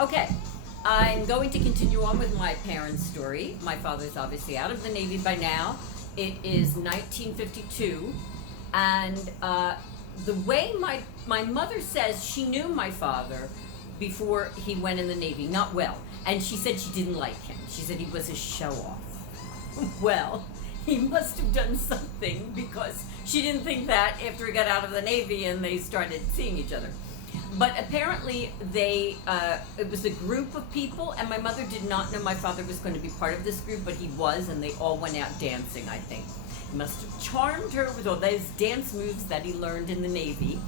Okay, I'm going to continue on with my parents' story. My father's obviously out of the Navy by now. It is 1952, and the way my mother says she knew my father before he went in the Navy, not well, and she said she didn't like him. She said he was a show off. Well, he must have done something because she didn't think that after he got out of the Navy and they started seeing each other. But apparently it was a group of people, and my mother did not know my father was going to be part of this group, but he was, and they all went out dancing, I think. He must have charmed her with all those dance moves that he learned in the Navy.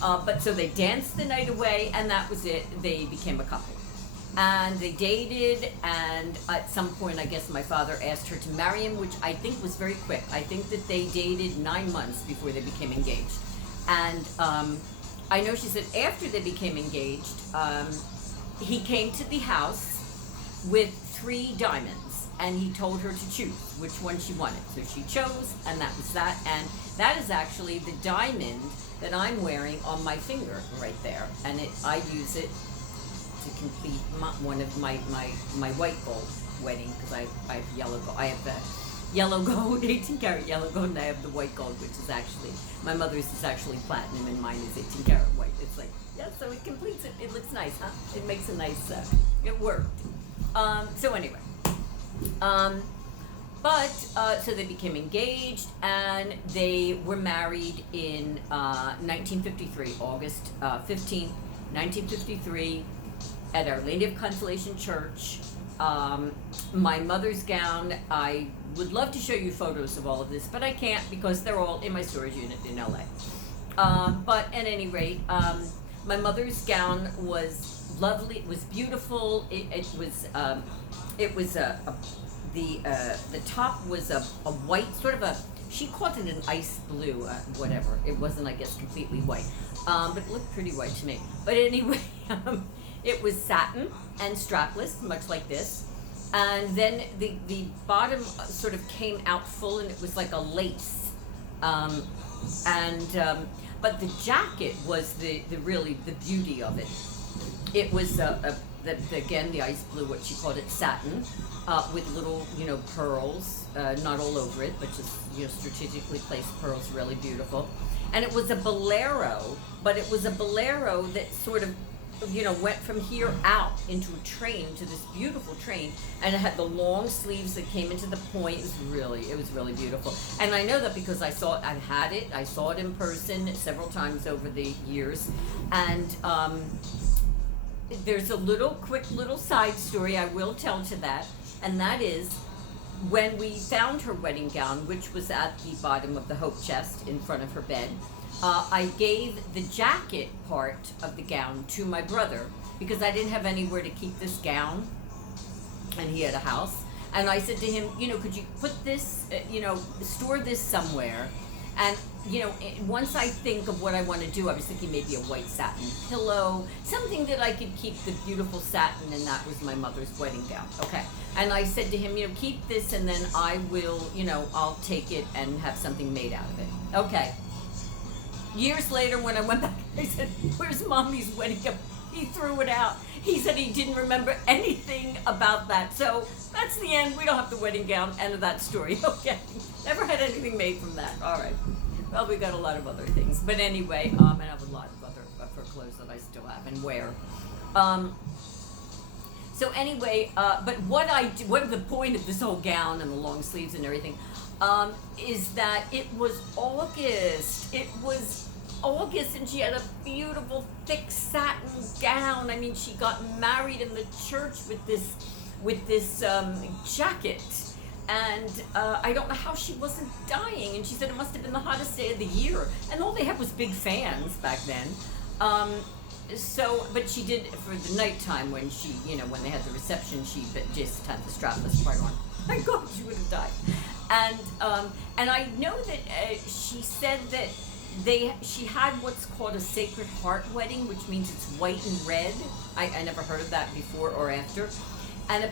But so they danced the night away, and that was it. They became a couple. And they dated, and at some point, I guess my father asked her to marry him, which I think was very quick. I think that they dated 9 months before they became engaged. And I know she said after they became engaged, he came to the house with 3 diamonds, and he told her to choose which one she wanted. So she chose, and that was that. And that is actually the diamond that I'm wearing on my finger right there. And I use it to complete one of my white gold wedding, because I have yellow gold. I have the yellow gold, 18 karat yellow gold, and I have the white gold, which is actually, my mother's is actually platinum, and mine is 18 karat white. It's like, yeah, so it completes it. It looks nice, huh? It makes a nice, it worked. So anyway, so they became engaged, and they were married in 1953, August 15th, 1953, at Our Lady of Consolation Church. My mother's gown, I would love to show you photos of all of this, but I can't because they're all in my storage unit in LA. But at any rate, my mother's gown was lovely. It was beautiful. The top was a white, sort of a, she called it an ice blue, whatever. It wasn't, I guess, completely white, but it looked pretty white to me. But anyway, it was satin and strapless, much like this. And then the bottom sort of came out full, and it was like a lace. But the jacket was the really the beauty of it. It was again the ice blue, what she called it, satin, with little pearls, not all over it, but just strategically placed pearls, really beautiful. And it was a bolero, but it was a bolero that sort of went from here out into a train, to this beautiful train, and it had the long sleeves that came into the point. It was really beautiful. And I know that because I saw it in person several times over the years. And there's a quick little side story I will tell to that, and that is when we found her wedding gown, which was at the bottom of the hope chest in front of her bed. I gave the jacket part of the gown to my brother because I didn't have anywhere to keep this gown, and he had a house. And I said to him, could you put this, store this somewhere? And, once I think of what I want to do, I was thinking maybe a white satin pillow, something that I could keep the beautiful satin, and that was my mother's wedding gown. Okay. And I said to him, keep this, and then I will, I'll take it and have something made out of it. Okay. Years later, when I went back, I said, where's Mommy's wedding gown? He threw it out. He said he didn't remember anything about that. So that's the end. We don't have the wedding gown. End of that story. Okay. Never had anything made from that. All right. Well, we got a lot of other things. But anyway, and I have a lot of other of her clothes that I still have and wear. So anyway, but what the point of this whole gown and the long sleeves and everything, is that it was August. It was August, and she had a beautiful thick satin gown. I mean, she got married in the church with this jacket, and I don't know how she wasn't dying. And she said it must have been the hottest day of the year, and all they had was big fans back then. But she did, for the nighttime when she, when they had the reception, she just had the strapless part on. My God, she would have died. And I know that she said that she had what's called a Sacred Heart wedding, which means it's white and red. I never heard of that before or after. And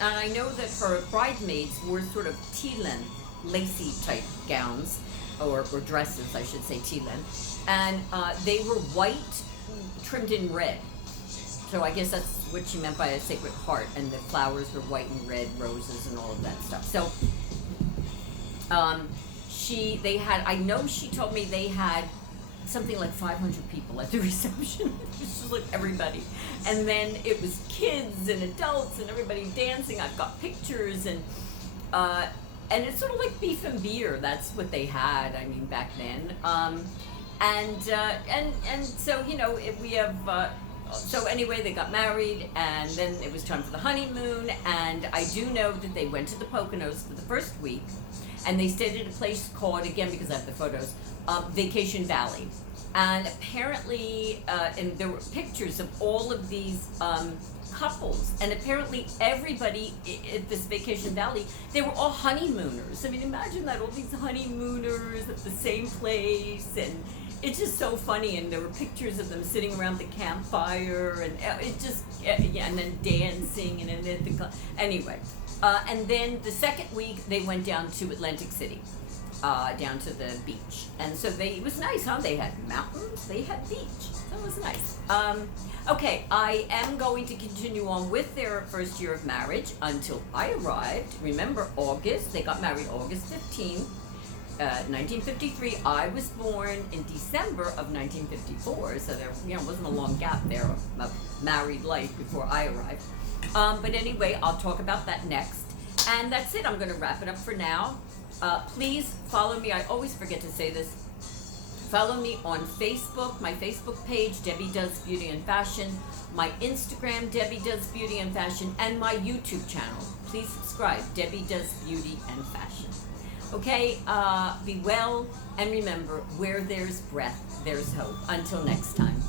I know that her bridesmaids wore sort of tea-length, lacy type gowns, or dresses, I should say, tea-length. And they were white, trimmed in red. So I guess that's what she meant by a Sacred Heart, and the flowers were white and red roses and all of that stuff. So they had, I know she told me they had something like 500 people at the reception. It was just like everybody. And then it was kids and adults and everybody dancing. I've got pictures, and it's sort of like beef and beer. That's what they had, I mean, back then. And so, you know, we have, so anyway, they got married, and then it was time for the honeymoon, and I do know that they went to the Poconos for the first week, and they stayed at a place called, again, because I have the photos, Vacation Valley. And apparently, and there were pictures of all of these couples, and apparently everybody at this Vacation Valley, they were all honeymooners. I mean, imagine that, all these honeymooners at the same place, and it's just so funny. And there were pictures of them sitting around the campfire, and it just, yeah, and then dancing, and then anyway. And then the second week, they went down to Atlantic City, down to the beach. And so it was nice, huh? They had mountains, they had beach. So it was nice. Okay, I am going to continue on with their first year of marriage until I arrived. Remember, August, they got married August 15th, 1953. I was born in December of 1954, so there, you know, wasn't a long gap there of married life before I arrived. But anyway, I'll talk about that next. And that's it. I'm going to wrap it up for now. Please follow me. I always forget to say this. Follow me on Facebook, my Facebook page, Debbie Does Beauty and Fashion, my Instagram, Debbie Does Beauty and Fashion, and my YouTube channel. Please subscribe, Debbie Does Beauty and Fashion. Okay, be well, and remember, where there's breath, there's hope. Until next time.